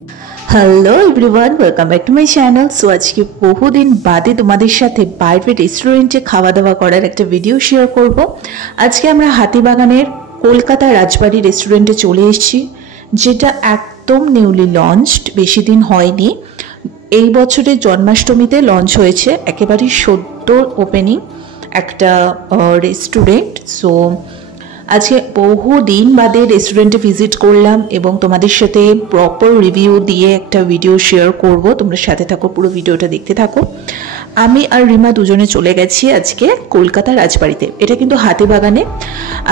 Hello everyone, welcome back to my channel. So আজকে বহুদিন বাদে তোমাদের সাথে বাইরে রেস্টুরেন্টে খাওয়া দাওয়া করার একটা ভিডিও শেয়ার করব। আজকে আমরা হাতিবাগানের কলকাতা রাজবাড়ি রেস্টুরেন্টে চলে এসেছি, যেটা একদম নিউলি লঞ্চড, বেশি দিন হয়নি। এই বছরের জন্মাষ্টমীতে লঞ্চ হয়েছে, একেবারেই সদ্য ওপেনিং একটা রেস্টুরেন্ট। সো আজকে বহু দিন বাদে রেস্টুরেন্টে ভিজিট করলাম এবং তোমাদের সাথে প্রপার রিভিউ দিয়ে একটা ভিডিও শেয়ার করব। তোমরা সাথে থাকো, পুরো ভিডিওটা দেখতে থাকো। আমি আর রিমা দুজনে চলে গেছি আজকে কলকাতা রাজবাড়িতে। এটা কিন্তু হাতিবাগানে।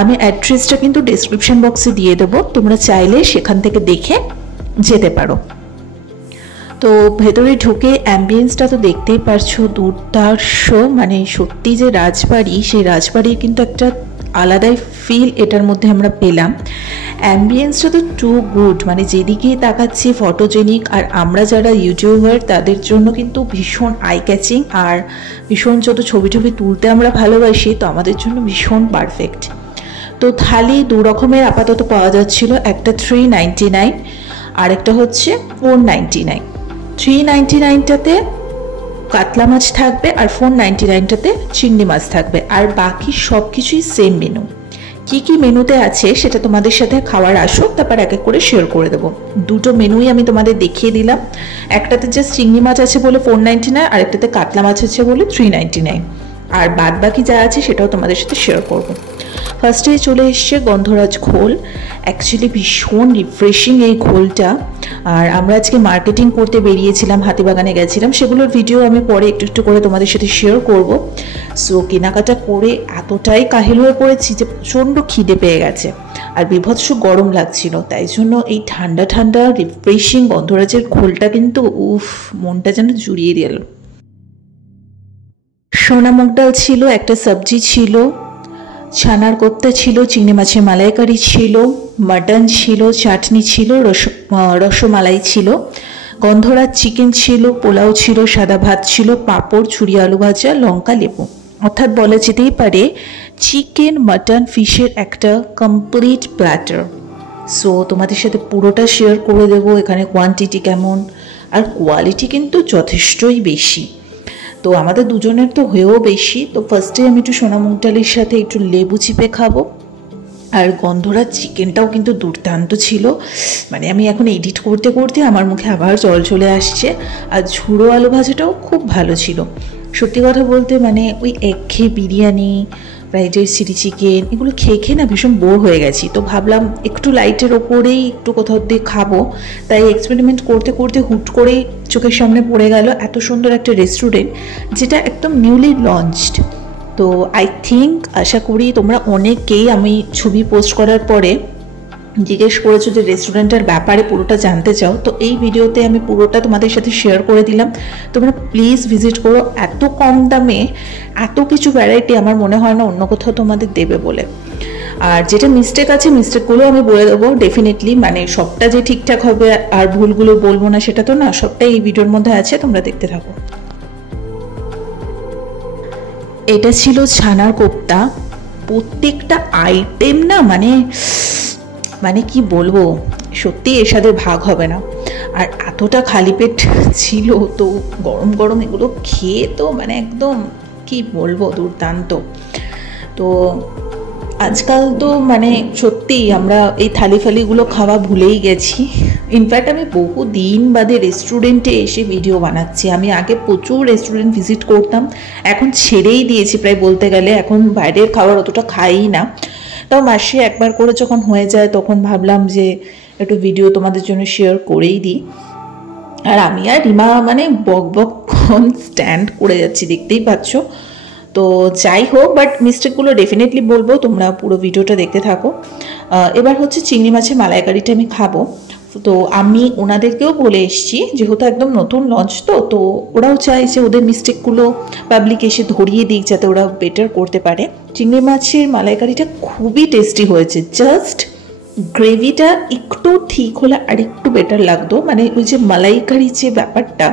আমি অ্যাড্রেসটা কিন্তু ডেসক্রিপশন বক্সে দিয়ে দেবো, তোমরা চাইলে সেখান থেকে দেখে যেতে পারো। তো ভেতরে ঢুকে অ্যাম্বিয়েন্সটা তো দেখতেই পারছো, দুর্ধর্ষ। মানে সত্যি যে রাজবাড়ি, সেই রাজবাড়ির কিন্তু একটা আলাদাই ফিল এটার মধ্যে আমরা পেলাম। অ্যাম্বিয়েন্সটা তো টু গুড, মানে যেদিকেই তাকাচ্ছি ফটোজেনিক। আর আমরা যারা ইউটিউবার তাদের জন্য কিন্তু ভীষণ আই ক্যাচিং, আর ভীষণ যত ছবি তুলতে আমরা ভালোবাসি, তো আমাদের জন্য ভীষণ পারফেক্ট। তো থালি দু রকমের আপাতত পাওয়া যাচ্ছিল, একটা 399 আর একটা হচ্ছে 499। 399টাতে কাতলা মাছ থাকবে আর 499টাতে চিংড়ি মাছ থাকবে, আর বাকি সব কিছুই সেম মেনু। কি কি মেনুতে আছে সেটা তোমাদের সাথে খাওয়ার আসুক, তারপর এক এক করে শেয়ার করে দেবো। দুটো মেনুই আমি তোমাদের দেখিয়ে দিলাম। একটাতে জাস্ট চিংড়ি মাছ আছে বলে 499, আর একটাতে কাতলা মাছ আছে বলে 399, আর বাদ বাকি যা আছে সেটাও তোমাদের সাথে শেয়ার করবো। ফার্স্টে চলে এসছে গন্ধরাজ ঘোল। অ্যাকচুয়ালি ভীষণ রিফ্রেশিং এই ঘোলটা। আর আমরা আজকে মার্কেটিং করতে বেরিয়েছিলাম, হাতিবাগানে গেছিলাম, সেগুলোর ভিডিও আমি পরে একটু একটু করে তোমাদের সাথে শেয়ার করব। সো কেনাকাটা করে এতটাই কাহিল হয়ে পড়েছি যে প্রচণ্ড খিদে পেয়ে গেছে, আর বিভৎস গরম লাগছিল। তাই জন্য এই ঠান্ডা ঠান্ডা রিফ্রেশিং গন্ধরাজের ঘোলটা কিন্তু মনটা যেন জুড়িয়ে দিল। সোনা মুগ ডাল ছিল, একটা সবজি ছিল, ছানার কোপ্তা ছিল, চিংড়ি মাছের মালাইকারি ছিল, মাটন ছিল, চাটনি ছিল, রসমালাই ছিল, গন্ধরাজ চিকেন ছিল, পোলাও ছিল, সাদা ভাত ছিল, পাঁপড়, ছুরি আলু ভাজা, লঙ্কা, লেবু। অর্থাৎ বলা যেতেই পারে চিকেন মাটন ফিশের একটা কমপ্লিট প্ল্যাটার। সো তোমাদের সাথে পুরোটা শেয়ার করে দেবো। এখানে কোয়ান্টিটি কেমন, আর কোয়ালিটি কিন্তু যথেষ্টই বেশি। তো আমাদের দুজনের তো হয়েও বেশি। তো ফার্স্টে আমি একটু সোনা মুগ ডালের সাথে একটু লেবু চিপে খাবো। আর গন্ধরাজ চিকেনটাও কিন্তু দুর্দান্ত ছিল। মানে আমি এখন এডিট করতে করতে আমার মুখে আবার জল চলে আসছে। আর ঝুড়ো আলু ভাজাটাও খুব ভালো ছিল। সত্যি কথা বলতে মানে ওই একঘেয়ে biryani, fried rice, chilli chicken এগুলো খেয়ে খেয়ে না ভীষণ বোর হয়ে গেছি। তো ভাবলাম একটু লাইটের ওপরেই একটু কোথাও দিয়ে খাবো। তাই এক্সপেরিমেন্ট করতে করতে হুট করেই চোখের সামনে পড়ে গেল এত সুন্দর একটা রেস্টুরেন্ট, যেটা একদম নিউলি লঞ্চড। তো আই থিঙ্ক, আশা করি তোমরা অনেকেই আমি ছবি পোস্ট করার পরে জিজ্ঞেস করেছো যে রেস্টুরেন্টের ব্যাপারে পুরোটা জানতে চাও। তো এই ভিডিওতে আমি পুরোটা তোমাদের সাথে শেয়ার করে দিলাম। তোমরা প্লিজ ভিজিট করো। এত কম দামে এত কিছু ভ্যারাইটি আমার মনে হয় না অন্য কোথাও তোমাদের দেবে বলে। আর যেটা মিস্টেক আছে মিস্টেকগুলো আমি বলে দেবো ডেফিনেটলি। মানে সবটা যে ঠিকঠাক হবে আর ভুলগুলো বলবো না সেটা তো না, সবটাই এই ভিডিওর মধ্যে আছে, তোমরা দেখতে থাকো। এটা ছিল ছানার কোপ্তা। প্রত্যেকটা আইটেম না মানে কি বলবো, সত্যি এর সাথে ভাগ হবে না। আর এতটা খালি পেট ছিল, তো গরম গরম এগুলো খেয়ে তো মানে একদম কি বলবো, দুর্দান্ত। তো আজকাল তো মানে সত্যিই আমরা এই থালি ফালিগুলো খাওয়া ভুলেই গেছি। ইনফ্যাক্ট আমি বহু দিন বাদে রেস্টুরেন্টে এসে ভিডিও বানাচ্ছি। আমি আগে প্রচুর রেস্টুরেন্ট ভিজিট করতাম, এখন ছেড়েই দিয়েছি প্রায় বলতে গেলে। এখন বাইরের খাবার অতটা খাই না। তাও মাসে একবার করে যখন হয়ে যায় তখন ভাবলাম যে একটু ভিডিও তোমাদের জন্য শেয়ার করেই দিই। আর আমি আর রিমা মানে বক স্ট্যান্ড করে যাচ্ছি, দেখতেই পাচ্ছ। তো যাই হোক, বাট মিস্টেকগুলো ডেফিনেটলি বলবো, তোমরা পুরো ভিডিওটা দেখতে থাকো। এবার হচ্ছে চিংড়ি মাছের মালাইকারিটা আমি খাবো। তো আমি ওনাদেরকেও বলে এসেছি, যেহেতু একদম নতুন লঞ্চ, তো ওরাও চাই যে ওদের মিস্টেকগুলো পাবলিক এসে ধরিয়ে দিক, যাতে ওরা বেটার করতে পারে। চিংড়ি মাছের মালাইকারিটা খুবই টেস্টি হয়েছে। জাস্ট গ্রেভিটা একটু ঠিক হলে আরেকটু বেটার লাগতো। মানে ওই যে মালাইকারি যে ব্যাপারটা,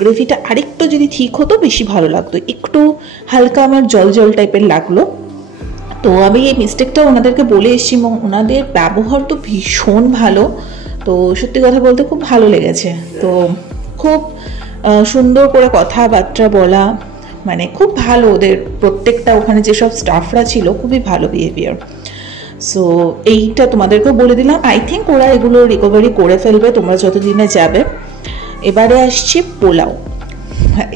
গ্রেভিটা আরেকটু যদি ঠিক হতো বেশি ভালো লাগতো। একটু হালকা আমার জল জল টাইপের লাগলো। তো আমি এই মিস্টেকটা ওনাদেরকে বলে এসেছি, এবং ওনাদের ব্যবহার তো ভীষণ ভালো। তো সত্যি কথা বলতে খুব ভালো লেগেছে। তো খুব সুন্দর করে কথাবার্তা বলা, মানে খুব ভালো, ওদের প্রত্যেকটা ওখানে যেসব স্টাফরা ছিল খুবই ভালো বিহেভিয়ার। সো এইটা তোমাদেরকেও বলে দিলাম। আই থিঙ্ক ওরা এগুলো রিকভারি করে ফেলবে তোমরা যতদিনে যাবে। এবারে আসছি পোলাও।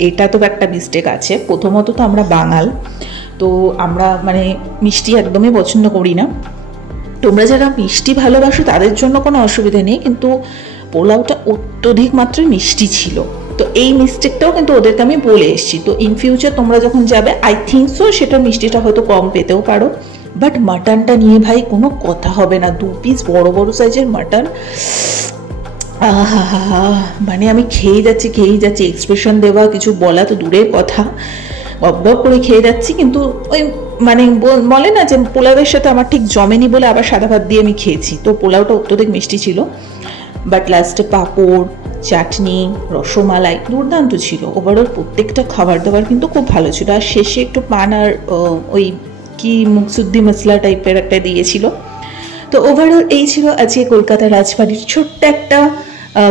এটা তো একটা মিস্টেক আছে। প্রথমত তো আমরা বাঙাল, তো আমরা মানে মিষ্টি একদমই পছন্দ করি না। তোমরা যারা মিষ্টি ভালোবাসো তাদের জন্য কোনো অসুবিধা নেই, কিন্তু পোলাওটা অত্যধিক মাত্রায় মিষ্টি ছিল। তো এই মিস্টেকটাও কিন্তু ওদেরকে আমি বলে এসেছি। তো ইন ফিউচার তোমরা যখন যাবে আই থিঙ্ক সো সেটা মিষ্টিটা হয়তো কম পেতেও পারো, বাট মাটনটা নিয়ে ভাই কোনো কথা হবে না। 2 পিস বড় বড় সাইজের মাটন, মানে আমি খেয়ে যাচ্ছি, এক্সপ্রেশন দেওয়া কিছু বলা তো দূরের কথা, গপ করে খেয়ে যাচ্ছি। কিন্তু ওই মানে বলে না যে পোলাওয়ের সাথে আমার ঠিক জমেনি বলে আবার সাদা ভাত দিয়ে আমি খেয়েছি। তো পোলাওটা অত্যধিক মিষ্টি ছিল, বাট লাস্টে পাঁপড়, চাটনি, রসমালাই দুর্দান্ত ছিল। ওভারঅল প্রত্যেকটা খাবার দাবার কিন্তু খুব ভালো ছিল। আর শেষে একটু পান আর ওই কি মুকসুদ্দি মশলা টাইপের একটা দিয়েছিল। তো ওভারঅল এই ছিল আজকে কলকাতা রাজবাড়ির ছোট্ট একটা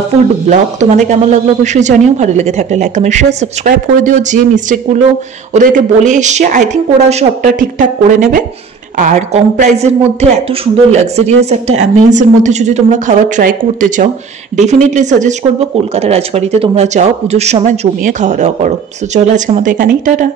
ফুড ব্লগ। তোমাদের কেমন লাগলো অবশ্যই জানিও। ভালো লেগে থাকলে লাইক, কমেন্ট, শেয়ার, সাবস্ক্রাইব করে দিও। যে মিস্টেকগুলো ওদেরকে বলে এসছে আই থিঙ্ক ওরা সবটা ঠিকঠাক করে নেবে। আর কম প্রাইসের মধ্যে এত সুন্দর লাক্সারিয়াস একটা অ্যাম্বিয়েন্সের মধ্যে যদি তোমরা খাবার ট্রাই করতে চাও, ডেফিনেটলি সাজেস্ট করবো কলকাতা রাজবাড়িতে তোমরা যাও, পুজোর সময় জমিয়ে খাওয়া দাওয়া করো। সো চলো আজকে আমাদের এখানেই, টাটা।